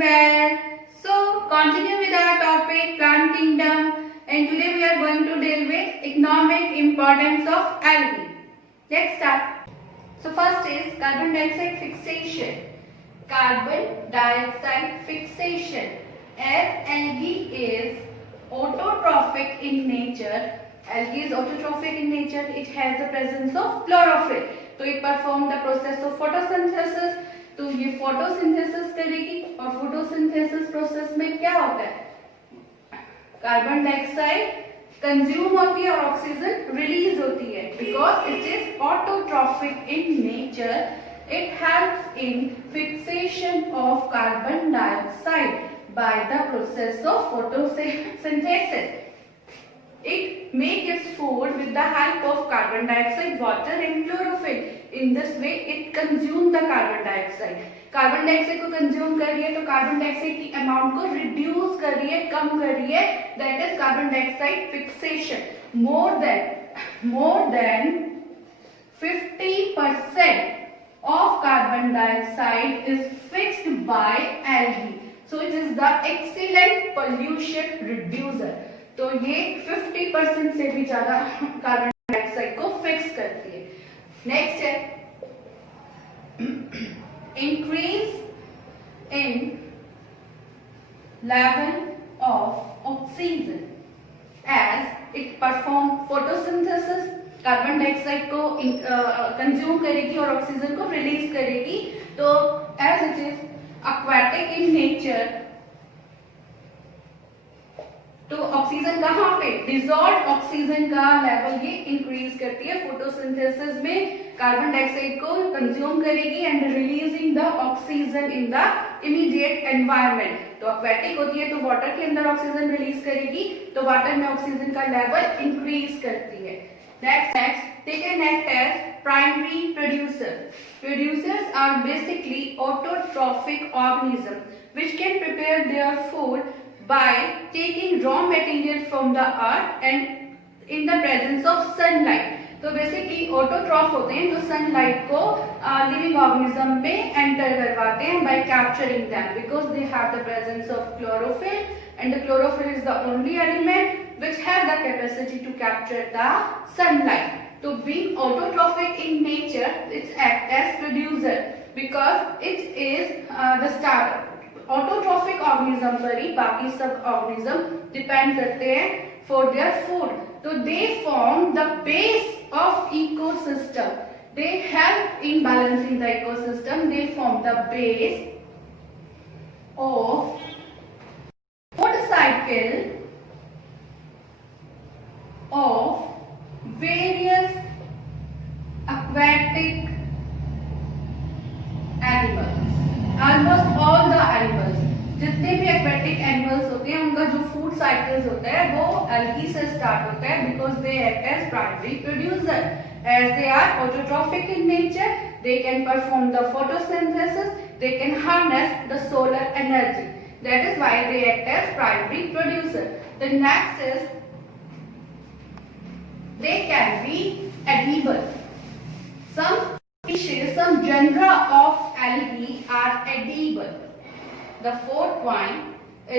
well. So continue with our topic plant kingdom, and today we are going to deal with economic importance of algae. Let's start. So first is carbon dioxide fixation. Carbon dioxide fixation. As algae is autotrophic in nature, algae is autotrophic in nature, it has the presence of chlorophyll. तो it perform the process of photosynthesis. तो ये फोटोसिंथेसिस करेगी और photosynthesis process में क्या होता है, carbon dioxide consume होती है और ऑक्सीजन रिलीज होती है. Because it is autotrophic in nature, it helps in fixation of carbon dioxide by the process of photosynthesis. It makes its food with the help of carbon dioxide, water and chlorophyll. In this way, it consumes the carbon dioxide. Carbon dioxide को कंज्यूम कर रही है तो carbon dioxide की अमाउंट को रिड्यूस कर रही है, कम कर रही है. That is carbon dioxide fixation. more than 50% of carbon dioxide is fixed by algae. So it is the excellent pollution reducer. तो ये 50% से भी ज्यादा कार्बन डाइऑक्साइड को फिक्स करती है. नेक्स्ट है increase in level of oxygen as it perform photosynthesis. Carbon dioxide को कंज्यूम करेगी और ऑक्सीजन को रिलीज करेगी. तो as it is aquatic in nature, तो ऑक्सीजन कहाँ पे, डिजॉल्व ऑक्सीजन का लेवल ये इंक्रीज करती है. फोटोसिंथेसिस में कार्बन डाइऑक्साइड को कंज्यूम करेगी and releasing the oxygen in the immediate environment. तो एक्वेटिक होती है तो वाटर के अंदर ऑक्सीजन रिलीज करेगी, तो वाटर में ऑक्सीजन का लेवल इंक्रीज करती है. Next take a next as primary producer. Producers are basically autotrophic organisms which can prepare their food by taking raw material from the earth and in the presence of sunlight. तो basically autotroph होते हैं जो सनलाइट को living organism में enter करवाते हैं by capturing them, because they have the presence of chlorophyll and the chlorophyll is the only element which have the capacity to capture the sunlight. तो being autotrophic in nature it's act as producer because it is the star. Autotrophic organism पर ही बाकी सब organism depend करते हैं for their food. तो they form the base of ecosystem. They help in balancing the ecosystem. They form the base of food cycle of various aquatic animals. Almost all the animals, जितने भी aquatic animals होते हैं उनका जो food cycles होता है वो algae से स्टार्ट होता है, because they act as primary producer. As they are autotrophic in nature, they can perform the photosynthesis, they can harness the solar energy. That is why they act as primary producer. The next is they can be edible. Some species, some genera of algae are edible. The fourth one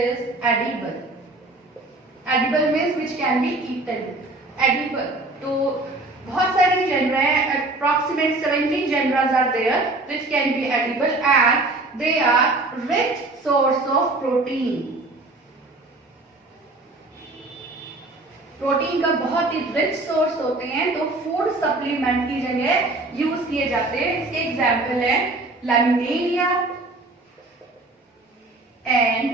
is edible. Edible means which can be eaten. Edible. तो बहुत सारे genera हैं, approximate 70 genera are there which can be edible as they are rich source of protein. Protein का बहुत ही rich source होते हैं, तो food supplement की जगह यूज किए जाते हैं. इसके एग्जाम्पल है Laminaria and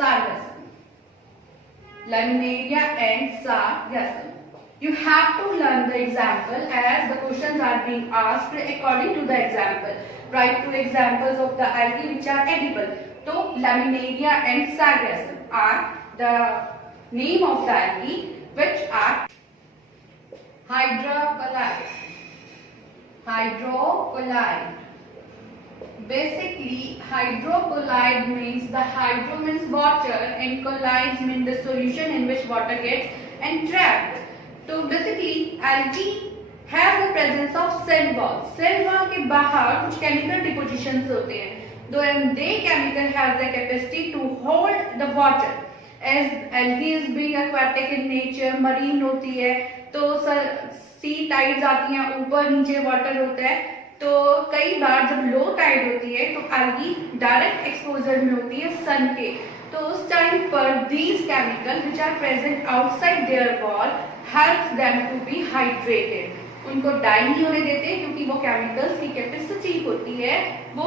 Sargassum. Laminaria and Sargassum. You have to learn the example as the questions are being asked according to the example. Write two examples of the algae which are edible. So laminaria and sargassum are the name of the algae which are hydrocolloid. Hydrocolloid. Basically, hydrocolloid means the hydro means water and colloids mean the solution in which water gets entrapped. So basically, algae has the presence of cell wall. Cell wall के बाहर कुछ chemical depositions होते हैं. they chemical has the capacity to hold the water as algae is being aquatic in nature, marine होती है, तो सी टाइड्स आती हैं, ऊपर नीचे वाटर होता है, तो कई बार जब लो टाइड होती है तो algae डायरेक्ट एक्सपोजर में होती है सन के, तो उस टाइम पर these chemicals which are present outside their wall helps them to be hydrated. उनको डाई नहीं होने देते क्योंकि वो केमिकल्स की कैपेसिटी होती है वो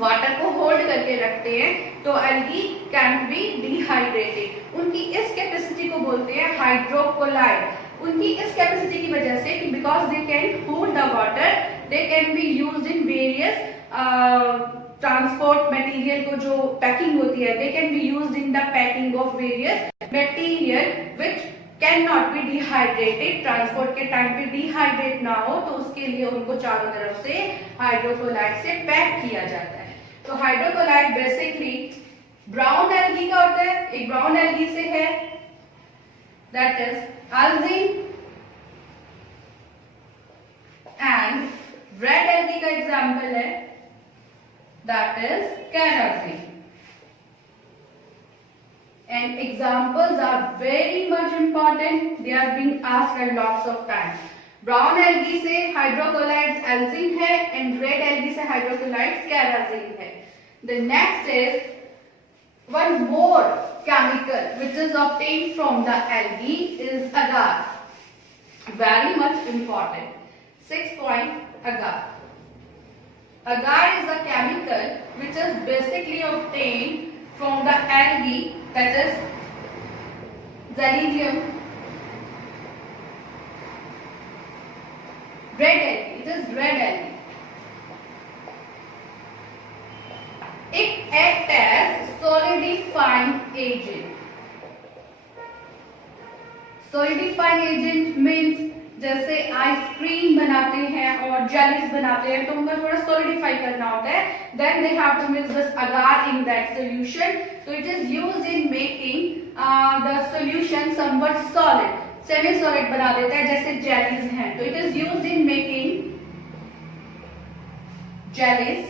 वाटर को होल्ड करके रखते हैं, तो algae कैन बी डिहाइड्रेटेड। उनकी इस कैपेसिटी को बोलते हैं हाइड्रोकोलाइड। उनकी इस कैपेसिटी की वजह से कि because they can hold the water, they can be used in various transport material को जो पैकिंग होती है, दे can be used in the packing of various material which can not be dehydrated. Transport के टाइम पे डिहाइड्रेट ना हो तो उसके लिए उनको चारों तरफ से हाइड्रोकोलाइड से पैक किया जाता है। तो हाइड्रोकोलाइड बेसिकली ब्राउन एल्गी का होता है, एक ब्राउन एल्गी से है, that is algine, and red algae का एग्जाम्पल है, that is keratin. And examples are very much important. They are being asked at lots of time. Brown algae से hydrochlorides algine है and red algae से hydrochlorides kerazine है. The next is one more chemical which is obtained from the algae is agar. Very much important. 6 point agar. Agar is a chemical which is basically obtained from the algae, that is Xylidium, red algae. It is red algae. It acts as solidifying agent. Solidifying agent means जैसे आइसक्रीम बनाते हैं और जेलीज बनाते हैं तो उनको थोड़ा सॉलिडिफाई करना होता है, then they have to mix this agar in that solution. So it is used in making the solution somewhat solid, semi solid बना देता है, जैसे जेलीज हैं, तो it is used in making jellies,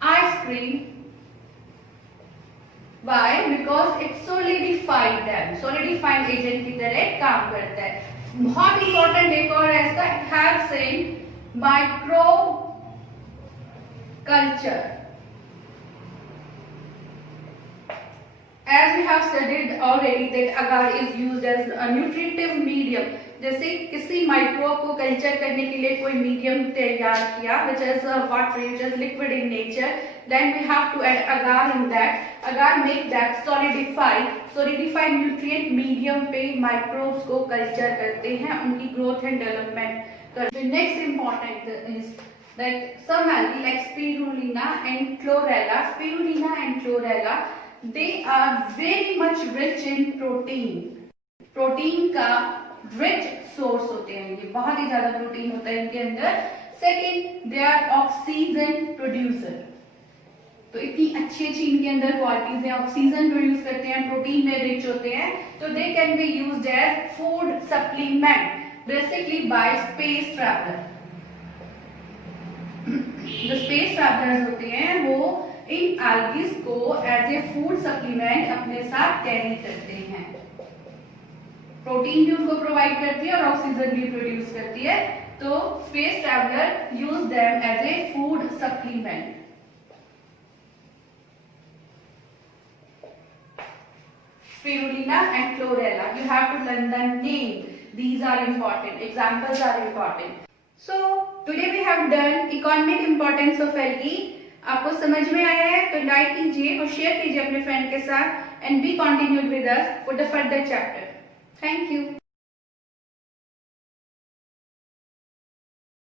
ice cream. Why? Because it solidified them. Solidifying agent की तरह काम करता है। बहुत इंपॉर्टेंट एक और है इसका, it helps in micro culture. As we have studied already that agar is used as a nutritive medium. जैसे किसी माइक्रोब को कल्चर करने के लिए कोई मीडियम तैयार किया which is watery, which is liquid in nature, then we have to add agar in that. Agar make that solidified nutrient medium पे माइक्रोब्स को कल्चर करते हैं, उनकी ग्रोथ एंड डेवलपमेंट करते हैं। Next important is that some algae like spirulina and chlorella, they are very much rich in protein. Protein का rich source होते हैं, ये बहुत ही ज्यादा प्रोटीन होता है इनके अंदर। Second, they are oxygen producer, तो इतनी अच्छी अच्छी इनके अंदर क्वालिटीज हैं, ऑक्सीजन प्रोड्यूस करते हैं, प्रोटीन में रिच होते हैं, तो they can be used as food supplement basically by space traveller. जो स्पेस ट्रैवलर्स होते हैं वो इन एल्गीज को एज ए फूड सप्लीमेंट अपने साथ कैरी करते हैं। प्रोटीन भी उनको प्रोवाइड करती है और ऑक्सीजन भी प्रोड्यूस करती है, तो space traveller use them as a food supplement. Spirulina and chlorella, you have to learn the name. These are important, examples are important. So today we have done economic importance of algae. आपको समझ में आया है तो लाइक कीजिए और शेयर कीजिए अपने फ्रेंड के साथ, and be continued with us for the further chapter. Thank you.